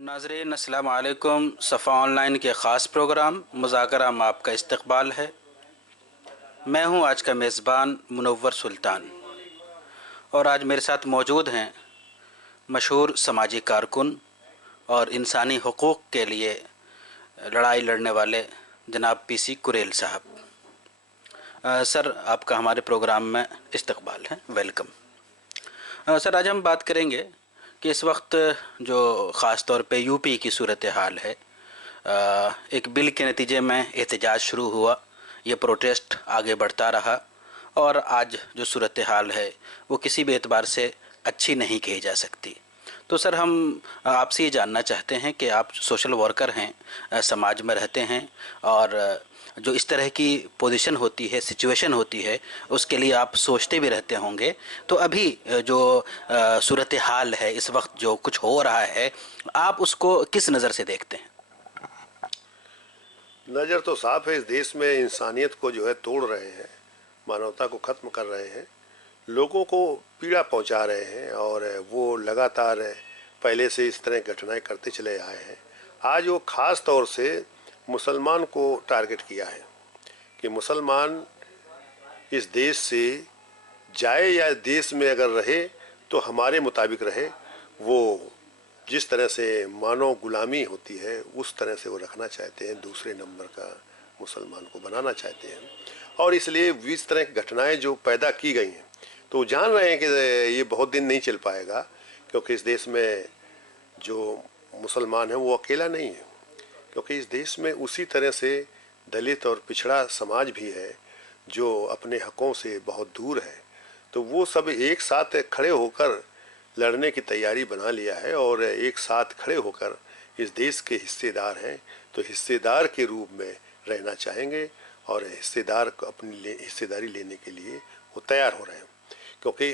नाज़रीन अस्सलाम वालेकुम। सफ़ा ऑनलाइन के ख़ास प्रोग्राम मुज़ाकरा में आपका इस्तकबाल है। मैं हूं आज का मेज़बान मुनव्वर सुल्तान और आज मेरे साथ मौजूद हैं मशहूर समाजी कारकुन और इंसानी हुकूक़ के लिए लड़ाई लड़ने वाले जनाब पीसी कुरेल साहब। सर, आपका हमारे प्रोग्राम में इस्तकबाल है, वेलकम। सर, आज हम बात करेंगे कि इस वक्त जो ख़ास तौर पे यूपी की सूरत हाल है, एक बिल के नतीजे में एहतजाज शुरू हुआ, ये प्रोटेस्ट आगे बढ़ता रहा और आज जो सूरत हाल है वो किसी भी एतबार से अच्छी नहीं कही जा सकती। तो सर, हम आपसे ये जानना चाहते हैं कि आप सोशल वर्कर हैं, समाज में रहते हैं और जो इस तरह की पोजीशन होती है, सिचुएशन होती है, उसके लिए आप सोचते भी रहते होंगे। तो अभी जो सूरत हाल है, इस वक्त जो कुछ हो रहा है, आप उसको किस नज़र से देखते हैं? नज़र तो साफ है। इस देश में इंसानियत को जो है तोड़ रहे हैं, मानवता को ख़त्म कर रहे हैं, लोगों को पीड़ा पहुंचा रहे हैं और वो लगातार पहले से इस तरह घटनाएं करते चले आए हैं। आज वो ख़ास तौर से मुसलमान को टारगेट किया है कि मुसलमान इस देश से जाए या देश में अगर रहे तो हमारे मुताबिक रहे। वो जिस तरह से मानव गुलामी होती है उस तरह से वो रखना चाहते हैं, दूसरे नंबर का मुसलमान को बनाना चाहते हैं और इसलिए इस तरह की घटनाएं जो पैदा की गई हैं तो जान रहे हैं कि ये बहुत दिन नहीं चल पाएगा, क्योंकि इस देश में जो मुसलमान है वो अकेला नहीं है, क्योंकि इस देश में उसी तरह से दलित और पिछड़ा समाज भी है जो अपने हकों से बहुत दूर है। तो वो सब एक साथ खड़े होकर लड़ने की तैयारी बना लिया है और एक साथ खड़े होकर इस देश के हिस्सेदार हैं, तो हिस्सेदार के रूप में रहना चाहेंगे और हिस्सेदार को अपनी हिस्सेदारी लेने के लिए वो तैयार हो रहे हैं, क्योंकि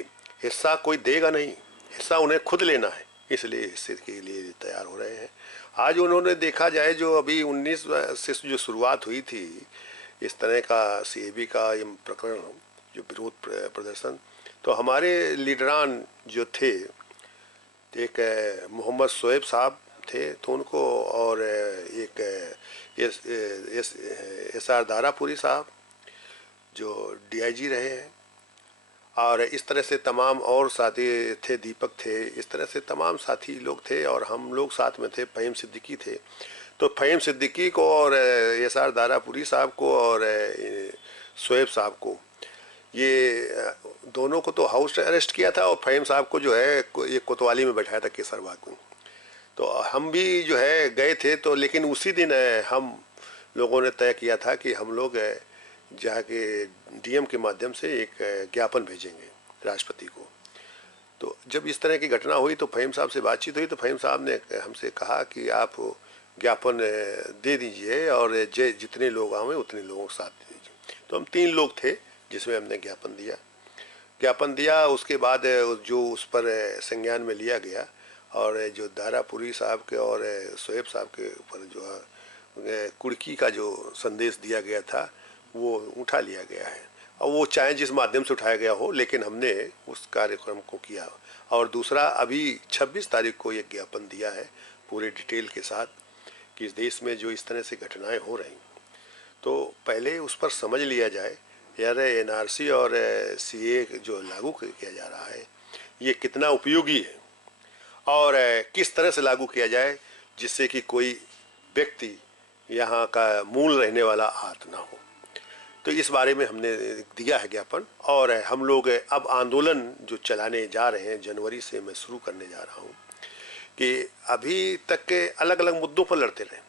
हिस्सा कोई देगा नहीं, हिस्सा उन्हें खुद लेना है, इसलिए हिस्से के लिए तैयार हो रहे हैं। आज उन्होंने देखा जाए जो अभी 19 से जो शुरुआत हुई थी इस तरह का सीएबी का ये प्रकरण, जो विरोध प्रदर्शन, तो हमारे लीडरान जो थे, एक मोहम्मद शोएब साहब थे तो उनको, और एक एस आर दारापुरी साहब जो डीआईजी रहे हैं, और इस तरह से तमाम और साथी थे, दीपक थे, इस तरह से तमाम साथी लोग थे और हम लोग साथ में थे, फ़हीम सिद्दीकी थे। तो फ़हीम सिद्दीकी को और एस आर दारापुरी साहब को और शोएब साहब को, ये दोनों को तो हाउस अरेस्ट किया था और फ़हीम साहब को जो है ये कोतवाली में बैठाया था केसरबाग में। तो हम भी जो है गए थे, तो लेकिन उसी दिन हम लोगों ने तय किया था कि हम लोग जाके डीएम के माध्यम से एक ज्ञापन भेजेंगे राष्ट्रपति को। तो जब इस तरह की घटना हुई तो फ़हीम साहब से बातचीत हुई तो फ़हीम साहब ने हमसे कहा कि आप ज्ञापन दे दीजिए और जितने लोग आए उतने लोगों के साथ दे दीजिए। तो हम 3 लोग थे जिसमें हमने ज्ञापन दिया। उसके बाद जो उस पर संज्ञान में लिया गया और जो दारापुरी साहब के और शोएब साहब के ऊपर जो कुर्की का जो संदेश दिया गया था वो उठा लिया गया है, और वो चाहे जिस माध्यम से उठाया गया हो, लेकिन हमने उस कार्यक्रम को किया। और दूसरा, अभी 26 तारीख को ये ज्ञापन दिया है पूरे डिटेल के साथ कि इस देश में जो इस तरह से घटनाएं हो रही, तो पहले उस पर समझ लिया जाए यार एनआरसी और सीए जो लागू किया जा रहा है ये कितना उपयोगी है और किस तरह से लागू किया जाए जिससे कि कोई व्यक्ति यहाँ का मूल रहने वाला आहत ना हो। तो इस बारे में हमने दिया है ज्ञापन, और हम लोग अब आंदोलन जो चलाने जा रहे हैं, जनवरी से मैं शुरू करने जा रहा हूँ कि अभी तक के अलग अलग मुद्दों पर लड़ते रहें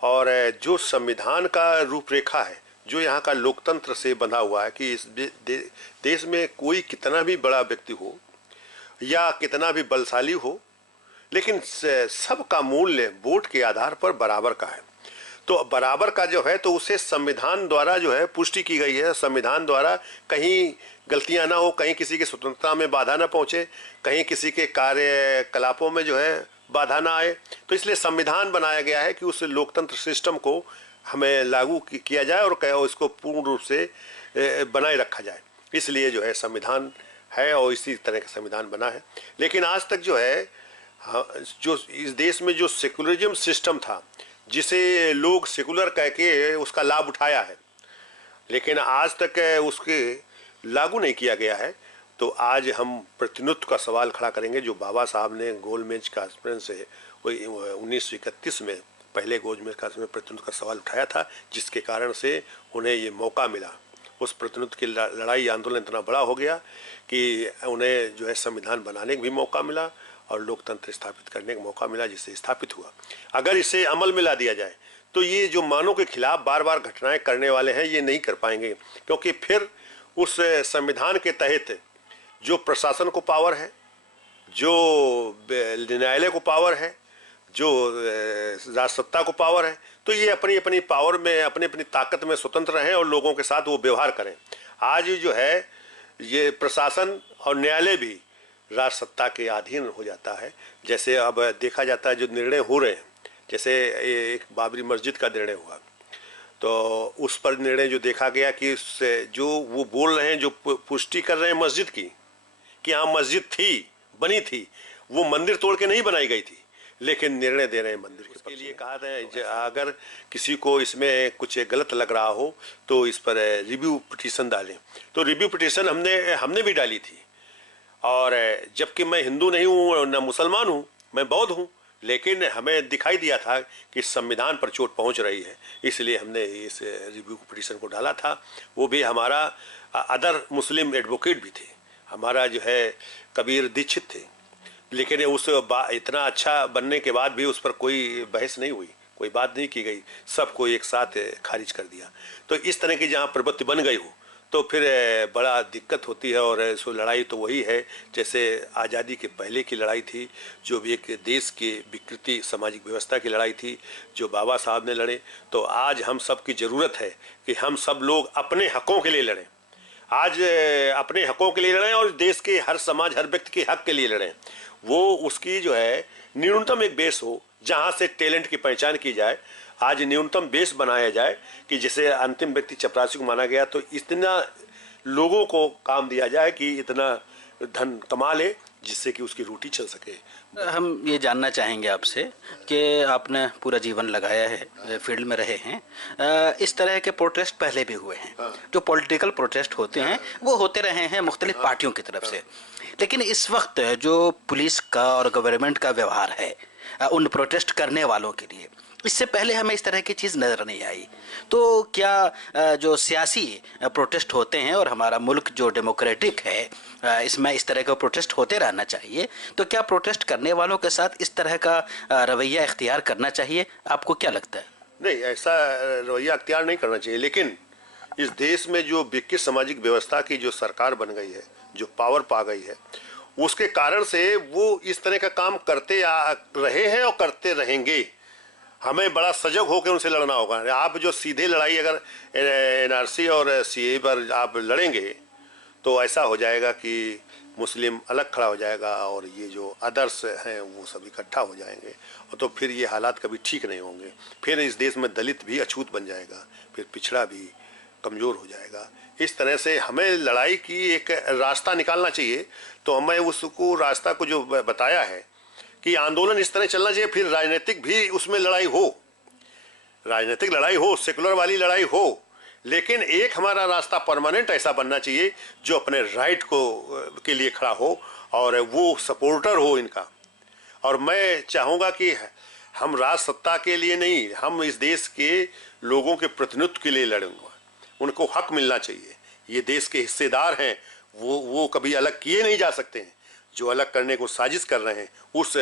और जो संविधान का रूपरेखा है, जो यहाँ का लोकतंत्र से बंधा हुआ है कि इस देश में कोई कितना भी बड़ा व्यक्ति हो या कितना भी बलशाली हो, लेकिन सबका मूल्य वोट के आधार पर बराबर का है। तो बराबर का जो है तो उसे संविधान द्वारा जो है पुष्टि की गई है, संविधान द्वारा कहीं गलतियां ना हो, कहीं किसी की स्वतंत्रता में बाधा ना पहुंचे, कहीं किसी के कार्यकलापों में जो है बाधा ना आए। तो इसलिए संविधान बनाया गया है कि उस लोकतंत्र सिस्टम को हमें लागू किया जाए और कहो इसको पूर्ण रूप से बनाए रखा जाए। इसलिए जो है संविधान है और इसी तरह का संविधान बना है। लेकिन आज तक जो है हाँ, जो इस देश में जो सेकुलरिज्म सिस्टम था, जिसे लोग सेकुलर कह के उसका लाभ उठाया है, लेकिन आज तक उसके लागू नहीं किया गया है। तो आज हम प्रतिनिधित्व का सवाल खड़ा करेंगे, जो बाबा साहब ने गोलमेज कॉन्फ्रेंस से 1931 में पहले गोलमेज कॉन्फ्रेंस में प्रतिनिधित्व का सवाल उठाया था, जिसके कारण से उन्हें ये मौका मिला। उस प्रतिनिधित्व की लड़ाई आंदोलन इतना बड़ा हो गया कि उन्हें जो है संविधान बनाने का भी मौका मिला और लोकतंत्र स्थापित करने का मौका मिला, जिससे स्थापित हुआ। अगर इसे अमल में ला दिया जाए तो ये जो मानव के खिलाफ बार बार घटनाएं करने वाले हैं, ये नहीं कर पाएंगे, क्योंकि फिर उस संविधान के तहत जो प्रशासन को पावर है, जो न्यायालय को पावर है, जो राजसत्ता को पावर है, तो ये अपनी अपनी पावर में, अपनी अपनी ताकत में स्वतंत्र रहें और लोगों के साथ वो व्यवहार करें। आज जो है ये प्रशासन और न्यायालय भी राजसत्ता के अधीन हो जाता है। जैसे अब देखा जाता है जो निर्णय हो रहे हैं, जैसे एक बाबरी मस्जिद का निर्णय हुआ, तो उस पर निर्णय जो देखा गया कि जो वो बोल रहे हैं, जो पुष्टि कर रहे हैं मस्जिद की कि हाँ मस्जिद थी, बनी थी, वो मंदिर तोड़ के नहीं बनाई गई थी, लेकिन निर्णय दे रहे हैं मंदिर के लिए। कहा था अगर किसी को इसमें कुछ गलत लग रहा हो तो इस पर रिव्यू पिटीशन डालें। तो रिव्यू पिटीशन हमने भी डाली थी, और जबकि मैं हिंदू नहीं हूँ न मुसलमान हूँ, मैं बौद्ध हूँ, लेकिन हमें दिखाई दिया था कि संविधान पर चोट पहुँच रही है, इसलिए हमने इस रिव्यू पिटीशन को डाला था। वो भी हमारा अदर मुस्लिम एडवोकेट भी थे, हमारा जो है कबीर दीक्षित थे, लेकिन उस इतना अच्छा बनने के बाद भी उस पर कोई बहस नहीं हुई, कोई बात नहीं की गई, सबको एक साथ खारिज कर दिया। तो इस तरह की जहाँ प्रवृत्ति बन गई हो तो फिर बड़ा दिक्कत होती है। और सो लड़ाई तो वही है जैसे आज़ादी के पहले की लड़ाई थी, जो भी एक देश की विकृति सामाजिक व्यवस्था की लड़ाई थी, जो बाबा साहब ने लड़े। तो आज हम सब की ज़रूरत है कि हम सब लोग अपने हकों के लिए लड़ें, आज अपने हकों के लिए लड़ें और देश के हर समाज, हर व्यक्ति के हक के लिए लड़ें। वो उसकी जो है न्यूनतम एक बेस हो जहाँ से टैलेंट की पहचान की जाए। आज न्यूनतम बेस बनाया जाए कि जैसे अंतिम व्यक्ति चपरासी को माना गया, तो इतना लोगों को काम दिया जाए कि इतना धन कमा ले जिससे कि उसकी रोटी चल सके। हम ये जानना चाहेंगे आपसे कि आपने पूरा जीवन लगाया है, फील्ड में रहे हैं, इस तरह के प्रोटेस्ट पहले भी हुए हैं। जो पॉलिटिकल प्रोटेस्ट होते हैं वो होते रहे हैं मुख्तलिफ पार्टियों की तरफ से, लेकिन इस वक्त जो पुलिस का और गवर्नमेंट का व्यवहार है उन प्रोटेस्ट करने वालों के लिए, इससे पहले हमें इस तरह की चीज़ नज़र नहीं आई। तो क्या जो सियासी प्रोटेस्ट होते हैं और हमारा मुल्क जो डेमोक्रेटिक है इसमें इस तरह का प्रोटेस्ट होते रहना चाहिए, तो क्या प्रोटेस्ट करने वालों के साथ इस तरह का रवैया इख्तियार करना चाहिए? आपको क्या लगता है? नहीं, ऐसा रवैया अख्तियार नहीं करना चाहिए, लेकिन इस देश में जो विकसित सामाजिक व्यवस्था की जो सरकार बन गई है, जो पावर पा गई है, उसके कारण से वो इस तरह का काम करते रहे हैं और करते रहेंगे। हमें बड़ा सजग होकर उनसे लड़ना होगा। आप जो सीधे लड़ाई अगर एनआरसी और सीए पर आप लड़ेंगे तो ऐसा हो जाएगा कि मुस्लिम अलग खड़ा हो जाएगा और ये जो अदर्स हैं वो सब इकट्ठा हो जाएंगे, और तो फिर ये हालात कभी ठीक नहीं होंगे। फिर इस देश में दलित भी अछूत बन जाएगा, फिर पिछड़ा भी कमज़ोर हो जाएगा। इस तरह से हमें लड़ाई की एक रास्ता निकालना चाहिए। तो हमें उसको रास्ता को जो बताया है कि आंदोलन इस तरह चलना चाहिए, फिर राजनीतिक भी उसमें लड़ाई हो, राजनीतिक लड़ाई हो, सेकुलर वाली लड़ाई हो, लेकिन एक हमारा रास्ता परमानेंट ऐसा बनना चाहिए जो अपने राइट को के लिए खड़ा हो और वो सपोर्टर हो इनका। और मैं चाहूँगा कि हम राज सत्ता के लिए नहीं, हम इस देश के लोगों के प्रतिनिधित्व के लिए लड़ेंगे। उनको हक मिलना चाहिए, ये देश के हिस्सेदार हैं, वो कभी अलग किए नहीं जा सकते हैं। जो अलग करने को साजिश कर रहे हैं उस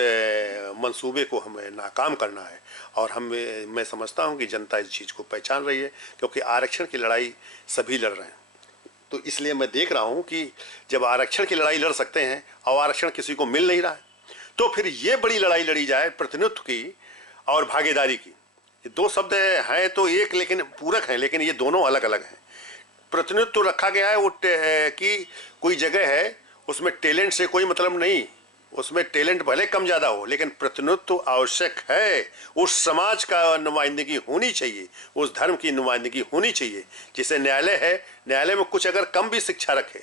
मंसूबे को हमें नाकाम करना है। और मैं समझता हूं कि जनता इस चीज़ को पहचान रही है, क्योंकि आरक्षण की लड़ाई सभी लड़ रहे हैं। तो इसलिए मैं देख रहा हूं कि जब आरक्षण की लड़ाई लड़ सकते हैं और आरक्षण किसी को मिल नहीं रहा है, तो फिर ये बड़ी लड़ाई लड़ी जाए प्रतिनिधित्व की और भागीदारी की। ये दो शब्द हैं तो एक, लेकिन पूरक हैं, लेकिन ये दोनों अलग अलग हैं। प्रतिनिधित्व रखा गया है वो कि कोई जगह है उसमें टैलेंट से कोई मतलब नहीं, उसमें टैलेंट भले कम ज़्यादा हो, लेकिन प्रतिनिधित्व आवश्यक है। उस समाज का नुमाइंदगी होनी चाहिए, उस धर्म की नुमाइंदगी होनी चाहिए। जैसे न्यायालय है, न्यायालय में कुछ अगर कम भी शिक्षा रखे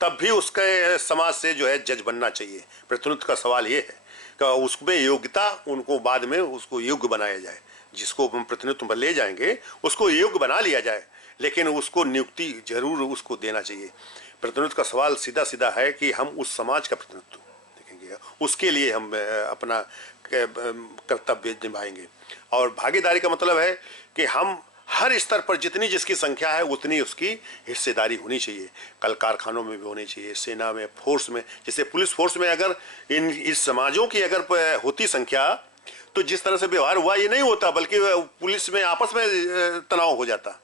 तब भी उसके समाज से जो है जज बनना चाहिए। प्रतिनिधित्व का सवाल ये है कि उसमें योग्यता, उनको बाद में उसको योग्य बनाया जाए। जिसको हम प्रतिनिधित्व पर ले जाएंगे उसको योग्य बना लिया जाए, लेकिन उसको नियुक्ति जरूर उसको देना चाहिए। प्रतिनिधित्व का सवाल सीधा सीधा है कि हम उस समाज का प्रतिनिधित्व देखेंगे, उसके लिए हम अपना कर्तव्य निभाएंगे। और भागीदारी का मतलब है कि हम हर स्तर पर जितनी जिसकी संख्या है उतनी उसकी हिस्सेदारी होनी चाहिए। कल कारखानों में भी होनी चाहिए, सेना में, फोर्स में। जैसे पुलिस फोर्स में अगर इस समाजों की अगर होती संख्या, तो जिस तरह से व्यवहार हुआ ये नहीं होता, बल्कि पुलिस में आपस में तनाव हो जाता।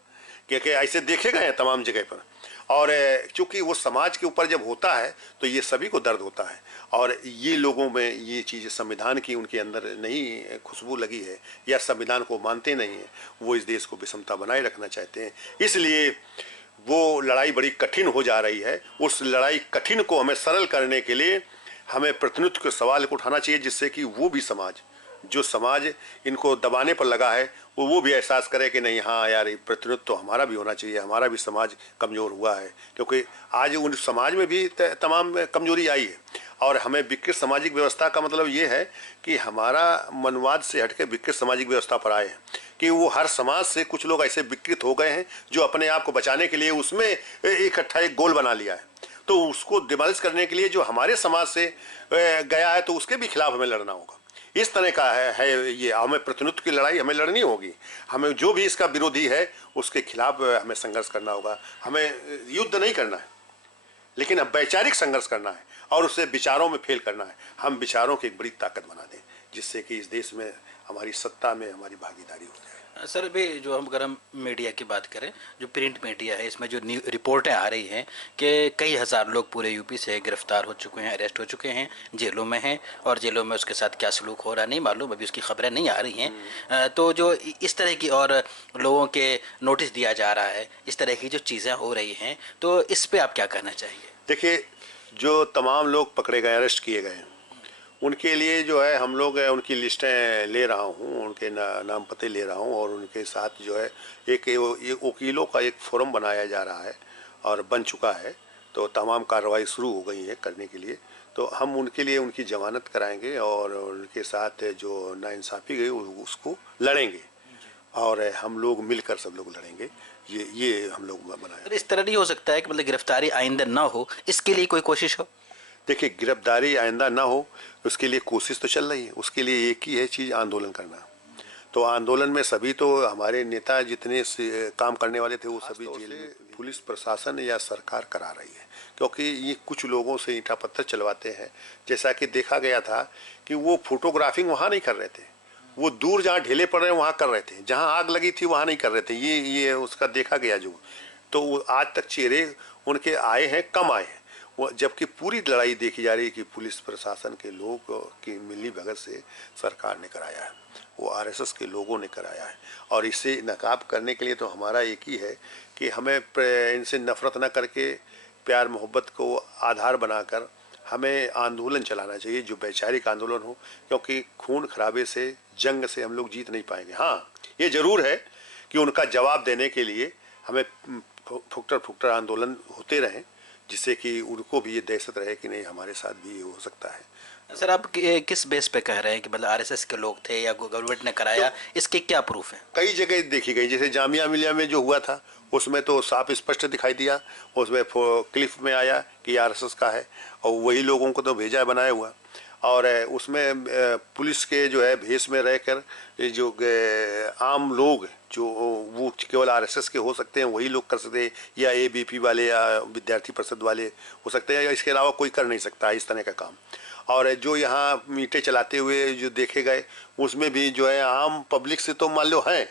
क्योंकि ऐसे देखे गए हैं तमाम जगह पर। और चूंकि वो समाज के ऊपर जब होता है तो ये सभी को दर्द होता है। और ये लोगों में ये चीज़ संविधान की उनके अंदर नहीं खुशबू लगी है, या संविधान को मानते नहीं है। वो इस देश को विषमता बनाए रखना चाहते हैं, इसलिए वो लड़ाई बड़ी कठिन हो जा रही है। उस लड़ाई कठिन को हमें सरल करने के लिए हमें प्रतिनिधित्व के सवाल को उठाना चाहिए, जिससे कि वो भी समाज, जो समाज इनको दबाने पर लगा है, वो भी एहसास करे कि नहीं, हाँ यार, ये प्रतिनिधित्व तो हमारा भी होना चाहिए, हमारा भी समाज कमज़ोर हुआ है। क्योंकि आज उन समाज में भी तमाम कमजोरी आई है। और हमें विकृत सामाजिक व्यवस्था का मतलब ये है कि हमारा मनवाद से हटके विकृत सामाजिक व्यवस्था पर आए हैं, कि वो हर समाज से कुछ लोग ऐसे विकृत हो गए हैं जो अपने आप को बचाने के लिए उसमें इकट्ठा एक गोल बना लिया है। तो उसको डिमोलिश करने के लिए जो हमारे समाज से गया है, तो उसके भी खिलाफ हमें लड़ना होगा। इस तरह का है ये। हमें प्रतिनिधित्व की लड़ाई हमें लड़नी होगी। हमें जो भी इसका विरोधी है उसके खिलाफ हमें संघर्ष करना होगा। हमें युद्ध नहीं करना है, लेकिन अब वैचारिक संघर्ष करना है और उसे विचारों में फेल करना है। हम विचारों की एक बड़ी ताकत बना दें, जिससे कि इस देश में हमारी सत्ता में हमारी भागीदारी हो जाए। सर, अभी जो हम अगर हम मीडिया की बात करें, जो प्रिंट मीडिया है, इसमें जो रिपोर्टें आ रही हैं कि कई हज़ार लोग पूरे यूपी से गिरफ्तार हो चुके हैं, अरेस्ट हो चुके हैं, जेलों में हैं, और जेलों में उसके साथ क्या सलूक हो रहा नहीं मालूम, अभी उसकी खबरें नहीं आ रही हैं। तो जो इस तरह की और लोगों के नोटिस दिया जा रहा है, इस तरह की जो चीज़ें हो रही हैं, तो इस पर आप क्या कहना चाहिए? देखिए, जो तमाम लोग पकड़े गए, अरेस्ट किए गए, उनके लिए जो है हम लोग उनकी लिस्टें ले रहा हूँ, उनके नाम पते ले रहा हूँ, और उनके साथ जो है एक वकीलों का एक फोरम बनाया जा रहा है और बन चुका है। तो तमाम कार्रवाई शुरू हो गई है करने के लिए। तो हम उनके लिए उनकी जमानत कराएंगे और उनके साथ जो नाइंसाफ़ी गई उसको लड़ेंगे, और हम लोग मिलकर सब लोग लड़ेंगे। ये हम लोग बनाए। इस तरह नहीं हो सकता है कि मतलब गिरफ्तारी आइंदा ना हो, इसके लिए कोई कोशिश हो? देखिए, गिरफ्तारी आइंदा ना हो उसके लिए कोशिश तो चल रही है। उसके लिए एक ही है चीज़, आंदोलन करना। तो आंदोलन में सभी, तो हमारे नेता जितने काम करने वाले थे वो सभी जेल में। पुलिस प्रशासन या सरकार करा रही है, क्योंकि ये कुछ लोगों से ईंटा पत्थर चलवाते हैं। जैसा कि देखा गया था कि वो फोटोग्राफिंग वहाँ नहीं कर रहे थे, वो दूर जहाँ ढेले पड़ रहे हैं वहाँ कर रहे थे, जहाँ आग लगी थी वहाँ नहीं कर रहे थे। ये उसका देखा गया जो। तो आज तक चेहरे उनके आए हैं, कम आए हैं। वो जबकि पूरी लड़ाई देखी जा रही है कि पुलिस प्रशासन के लोग की मिली भगत से सरकार ने कराया है, वो आरएसएस के लोगों ने कराया है। और इसे नकाब करने के लिए तो हमारा एक ही है कि हमें इनसे नफरत न करके प्यार मोहब्बत को आधार बनाकर हमें आंदोलन चलाना चाहिए, जो वैचारिक आंदोलन हो। क्योंकि खून खराबे से, जंग से हम लोग जीत नहीं पाएंगे। हाँ, ये जरूर है कि उनका जवाब देने के लिए हमें फुकटर आंदोलन होते रहें, जिससे कि उनको भी ये दहशत रहे कि नहीं, हमारे साथ भी ये हो सकता है। सर, आप किस बेस पे कह रहे हैं कि मतलब आरएसएस के लोग थे या गवर्नमेंट ने कराया? तो इसके क्या प्रूफ है? कई जगह देखी गई, जैसे जामिया मिलिया में जो हुआ था उसमें तो साफ स्पष्ट दिखाई दिया, उसमें क्लिप में आया कि आरएसएस का है, और वही लोगों को तो भेजा बनाया हुआ। और उसमें पुलिस के जो है भेष में रहकर जो आम लोग, जो वो केवल आरएसएस के हो सकते हैं वही लोग कर सकते हैं, या एबीपी वाले या विद्यार्थी परिषद वाले हो सकते हैं, या इसके अलावा कोई कर नहीं सकता इस तरह का काम। और जो यहाँ मीटे चलाते हुए जो देखे गए, उसमें भी जो है आम पब्लिक से तो मान लो हैं,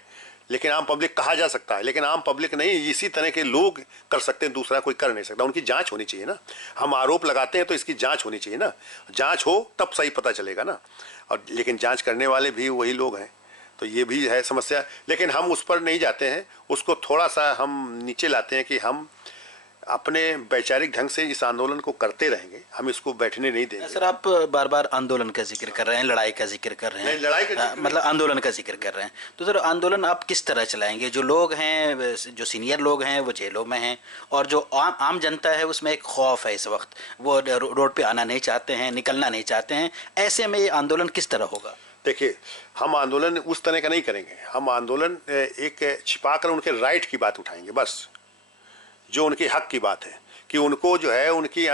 लेकिन आम पब्लिक कहा जा सकता है, लेकिन आम पब्लिक नहीं, इसी तरह के लोग कर सकते हैं, दूसरा कोई कर नहीं सकता। उनकी जांच होनी चाहिए ना। हम आरोप लगाते हैं तो इसकी जांच होनी चाहिए ना, जांच हो तब सही पता चलेगा ना। और लेकिन जांच करने वाले भी वही लोग हैं, तो ये भी है समस्या। लेकिन हम उस पर नहीं जाते हैं, उसको थोड़ा सा हम नीचे लाते हैं कि हम अपने वैचारिक ढंग से इस आंदोलन को करते रहेंगे, हम इसको बैठने नहीं देंगे। सर, आप बार बार आंदोलन का जिक्र कर रहे हैं, लड़ाई का जिक्र कर रहे हैं। नहीं, लड़ाई का जिक्र मतलब आंदोलन का जिक्र कर रहे हैं, तो सर आंदोलन आप किस तरह चलाएंगे? जो लोग हैं, जो सीनियर लोग हैं, वो जेलों में हैं, और जो आम जनता है उसमें एक खौफ है इस वक्त, वो रोड पे आना नहीं चाहते हैं, निकलना नहीं चाहते हैं। ऐसे में ये आंदोलन किस तरह होगा? देखिए, हम आंदोलन उस तरह का नहीं करेंगे। हम आंदोलन एक छिपाकर उनके राइट की बात उठाएंगे, बस जो उनके हक की बात है कि उनको जो है उनकी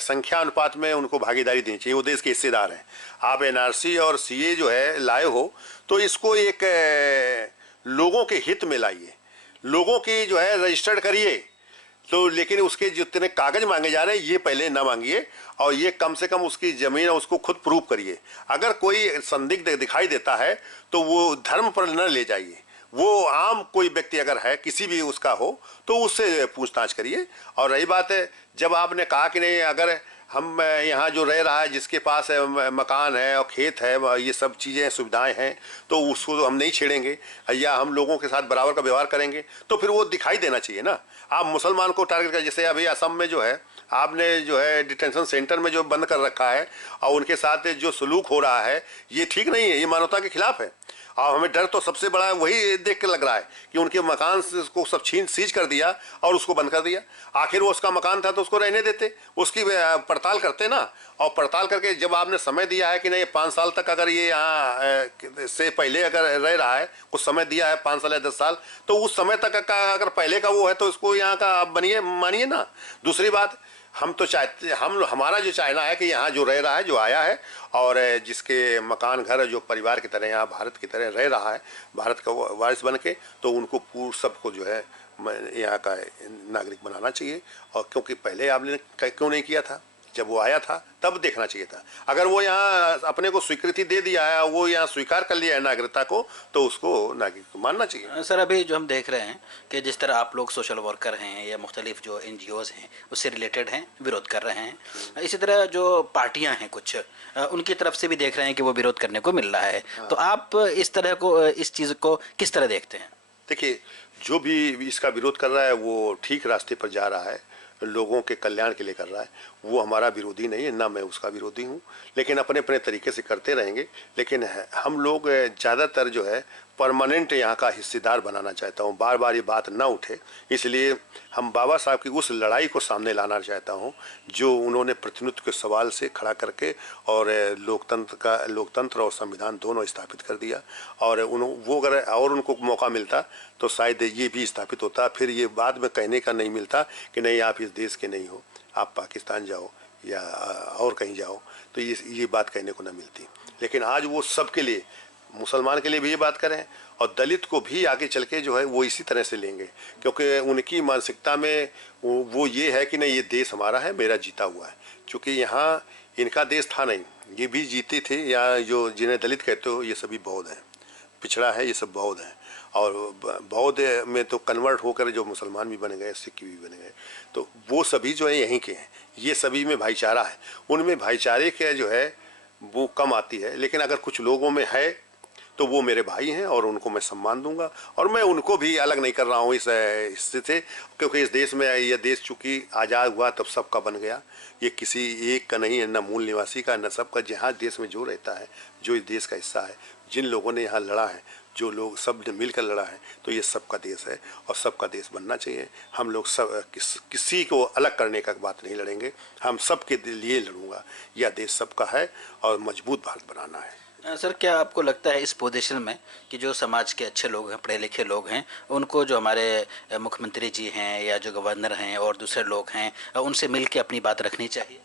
संख्या अनुपात में उनको भागीदारी देनी चाहिए। वो देश के हिस्सेदार हैं। आप एनआरसी और सीए जो है लाए हो तो इसको एक लोगों के हित में लाइए, लोगों की जो है रजिस्टर्ड करिए। तो लेकिन उसके जितने कागज मांगे जा रहे हैं ये पहले ना मांगिए, और ये कम से कम उसकी जमीन और उसको खुद प्रूव करिए। अगर कोई संदिग्ध दिखाई देता है तो वो धर्म पर न ले जाइए, वो आम कोई व्यक्ति अगर है किसी भी उसका हो तो उससे पूछताछ करिए। और रही बात है, जब आपने कहा कि नहीं, अगर हम यहाँ जो रह रहा है जिसके पास मकान है और खेत है, ये सब चीज़ें सुविधाएं हैं, तो उसको तो हम नहीं छेड़ेंगे या हम लोगों के साथ बराबर का व्यवहार करेंगे, तो फिर वो दिखाई देना चाहिए ना। आप मुसलमान को टारगेट कर, जैसे अभी असम में जो है आपने जो है डिटेंशन सेंटर में जो बंद कर रखा है और उनके साथ जो सलूक हो रहा है ये ठीक नहीं है, ये मानवता के खिलाफ है। और हमें डर तो सबसे बड़ा वही देख के लग रहा है कि उनके मकान को सब सीज कर दिया और उसको बंद कर दिया। आखिर वो उसका मकान था तो उसको रहने देते, उसकी पड़ताल करते ना। और पड़ताल करके जब आपने समय दिया है कि नहीं 5 साल तक अगर ये यहाँ से पहले अगर रह रहा है, कुछ समय दिया है 5 साल या 10 साल, तो उस समय तक का अगर पहले का वो है तो इसको यहाँ का आप बनिए, मानिए ना। दूसरी बात, हम तो चाहते, हमारा जो चाहना है कि यहाँ जो रह रहा है, जो आया है और जिसके मकान घर जो परिवार की तरह यहाँ भारत की तरह रह रहा है, भारत का वारिस बन के, तो उनको पूर्ण सबको जो है यहाँ का नागरिक बनाना चाहिए। और क्योंकि पहले आपने क्यों नहीं किया था, जब वो आया था तब देखना चाहिए था। अगर वो यहाँ अपने को स्वीकृति दे दिया है, वो यहाँ स्वीकार कर लिया है नागरिकता को, तो उसको नागरिक को मानना चाहिए। सर, अभी जो हम देख रहे हैं कि जिस तरह आप लोग सोशल वर्कर हैं या मुख्तलिफ जो NGOs हैं उससे रिलेटेड हैं, विरोध कर रहे हैं, इसी तरह जो पार्टियां हैं कुछ, उनकी तरफ से भी देख रहे हैं कि वो विरोध करने को मिल रहा है। तो आप इस तरह को, इस चीज़ को किस तरह देखते हैं? देखिए, जो भी इसका विरोध कर रहा है वो ठीक रास्ते पर जा रहा है, लोगों के कल्याण के लिए कर रहा है। वो हमारा विरोधी नहीं है, ना मैं उसका विरोधी हूँ, लेकिन अपने अपने तरीके से करते रहेंगे। लेकिन हम लोग ज़्यादातर जो है परमानेंट यहाँ का हिस्सेदार बनाना चाहता हूँ, बार बार ये बात ना उठे, इसलिए हम बाबा साहब की उस लड़ाई को सामने लाना चाहता हूँ जो उन्होंने प्रतिनिधित्व के सवाल से खड़ा करके और लोकतंत्र और संविधान दोनों स्थापित कर दिया। और वो अगर और उनको मौका मिलता तो शायद ये भी स्थापित होता, फिर ये बाद में कहने का नहीं मिलता कि नहीं आप इस देश के नहीं हो, आप पाकिस्तान जाओ या और कहीं जाओ, तो ये बात कहने को ना मिलती। लेकिन आज वो सबके लिए, मुसलमान के लिए भी ये बात करें और दलित को भी आगे चल के जो है वो इसी तरह से लेंगे, क्योंकि उनकी मानसिकता में वो ये है कि नहीं ये देश हमारा है, मेरा जीता हुआ है। क्योंकि यहाँ इनका देश था नहीं, ये भी जीते थे, या जो जिन्हें दलित कहते हो ये सभी बौद्ध हैं, पिछड़ा है, ये सब बौद्ध हैं। और बौद्ध में तो कन्वर्ट होकर जो मुसलमान भी बन गए, सिख भी बन गए, तो वो सभी जो है यहीं के हैं। ये सभी में भाईचारा है, उनमें भाईचारे के जो है वो कम आती है, लेकिन अगर कुछ लोगों में है तो वो मेरे भाई हैं और उनको मैं सम्मान दूंगा। और मैं उनको भी अलग नहीं कर रहा हूँ इस हिस्से से, क्योंकि इस देश में यह देश चूँकि आज़ाद हुआ तब सबका बन गया, ये किसी एक का नहीं है, न मूल निवासी का न सबका। जहाँ देश में जो रहता है, जो इस देश का हिस्सा है, जिन लोगों ने यहाँ लड़ा है, जो लोग सब ने मिलकर लड़ा है, तो ये सबका देश है और सबका देश बनना चाहिए। हम लोग सब किसी को अलग करने का बात नहीं लड़ेंगे, हम सबके लिए लड़ूंगा। यह देश सबका है और मजबूत भारत बनाना है। सर, क्या आपको लगता है इस पोजीशन में कि जो समाज के अच्छे लोग हैं, पढ़े लिखे लोग हैं, उनको जो हमारे मुख्यमंत्री जी हैं या जो गवर्नर हैं और दूसरे लोग हैं, उनसे मिल के अपनी बात रखनी चाहिए?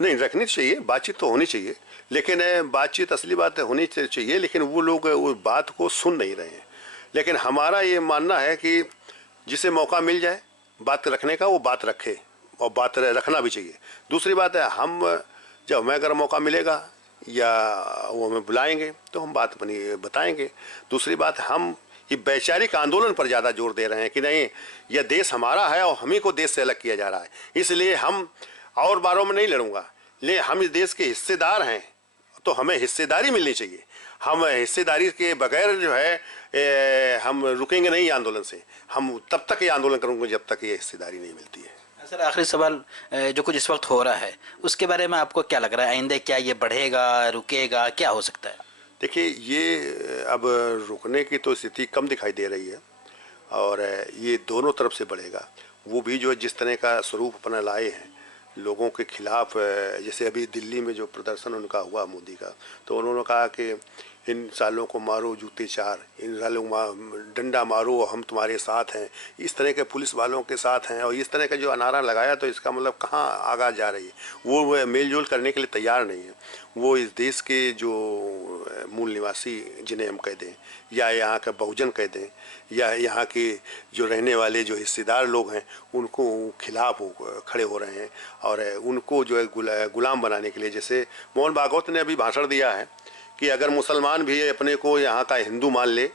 नहीं, रखनी चाहिए, बातचीत तो होनी चाहिए, लेकिन बातचीत असली बात होनी चाहिए, लेकिन वो लोग उस बात को सुन नहीं रहे हैं। लेकिन हमारा ये मानना है कि जिसे मौका मिल जाए बात रखने का, वो बात रखे और बात रखना भी चाहिए। दूसरी बात है, हम जब हमें अगर मौका मिलेगा या वो हमें बुलाएंगे तो हम बात बताएंगे। दूसरी बात, हम ये वैचारिक आंदोलन पर ज़्यादा जोर दे रहे हैं कि नहीं यह देश हमारा है और हम ही को देश से अलग किया जा रहा है, इसलिए हम और बारों में नहीं लड़ूंगा। ले हम इस देश के हिस्सेदार हैं तो हमें हिस्सेदारी मिलनी चाहिए। हम हिस्सेदारी के बगैर जो है हम रुकेंगे नहीं आंदोलन से। हम तब तक ये आंदोलन करूंगे जब तक ये हिस्सेदारी नहीं मिलती है। सर आखिरी सवाल, जो कुछ इस वक्त हो रहा है उसके बारे में आपको क्या लग रहा है? आइंदे क्या ये बढ़ेगा, रुकेगा, क्या हो सकता है? देखिए, ये अब रुकने की तो स्थिति कम दिखाई दे रही है और ये दोनों तरफ से बढ़ेगा। वो भी जो जिस तरह का स्वरूप अपना लाए हैं लोगों के खिलाफ, जैसे अभी दिल्ली में जो प्रदर्शन उनका हुआ मोदी का, तो उन्होंने कहा कि इन सालों को मारो जूते चार, इन सालों को डंडा मारो, हम तुम्हारे साथ हैं। इस तरह के पुलिस वालों के साथ हैं और इस तरह का जो नारा लगाया, तो इसका मतलब कहाँ आगाज जा रही है। वो मेल जोल करने के लिए तैयार नहीं है। वो इस देश के जो मूल निवासी जिन्हें हम कह दें, या यहाँ का बहुजन कह दें, या यहाँ के जो रहने वाले जो हिस्सेदार लोग हैं, उनको खिलाफ खड़े हो रहे हैं और उनको जो है गुलाम बनाने के लिए, जैसे मोहन भागवत ने अभी भाषण दिया है कि अगर मुसलमान भी अपने को यहाँ का हिंदू मान ले,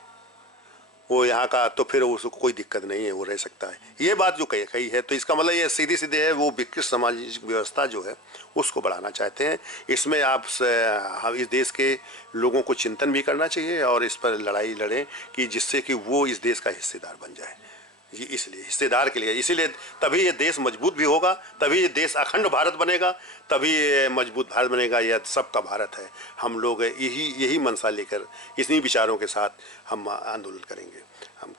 वो यहाँ का, तो फिर उसको कोई दिक्कत नहीं है, वो रह सकता है। ये बात जो कही है, तो इसका मतलब ये सीधी सीधे है, वो विकसित सामाजिक व्यवस्था जो है उसको बढ़ाना चाहते हैं। इसमें आप इस देश के लोगों को चिंतन भी करना चाहिए और इस पर लड़ाई लड़ें कि जिससे कि वो इस देश का हिस्सेदार बन जाए। ये इसलिए हिस्सेदार के लिए, इसीलिए तभी ये देश मजबूत भी होगा, तभी ये देश अखंड भारत बनेगा, तभी ये मजबूत भारत बनेगा। यह सबका भारत है। हम लोग यही मंशा लेकर, इन्हीं विचारों के साथ हम आंदोलन करेंगे। हम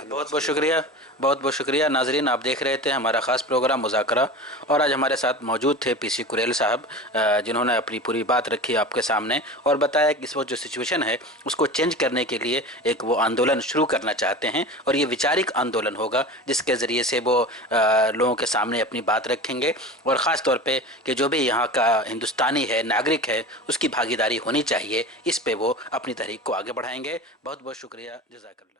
बहुत बहुत शुक्रिया, बहुत बहुत शुक्रिया। नाजरीन, आप देख रहे थे हमारा ख़ास प्रोग्राम मुज़ाकरा, और आज हमारे साथ मौजूद थे पीसी कुरेल साहब, जिन्होंने अपनी पूरी बात रखी आपके सामने और बताया कि इस वक्त जो सिचुएशन है उसको चेंज करने के लिए एक वो आंदोलन शुरू करना चाहते हैं, और ये वैचारिक आंदोलन होगा जिसके ज़रिए से वो लोगों के सामने अपनी बात रखेंगे, और ख़ास तौर पर कि जो भी यहाँ का हिंदुस्तानी है, नागरिक है, उसकी भागीदारी होनी चाहिए, इस पर वो अपनी तहरीक को आगे बढ़ाएंगे। बहुत बहुत शुक्रिया, जज़ाकल्लाह।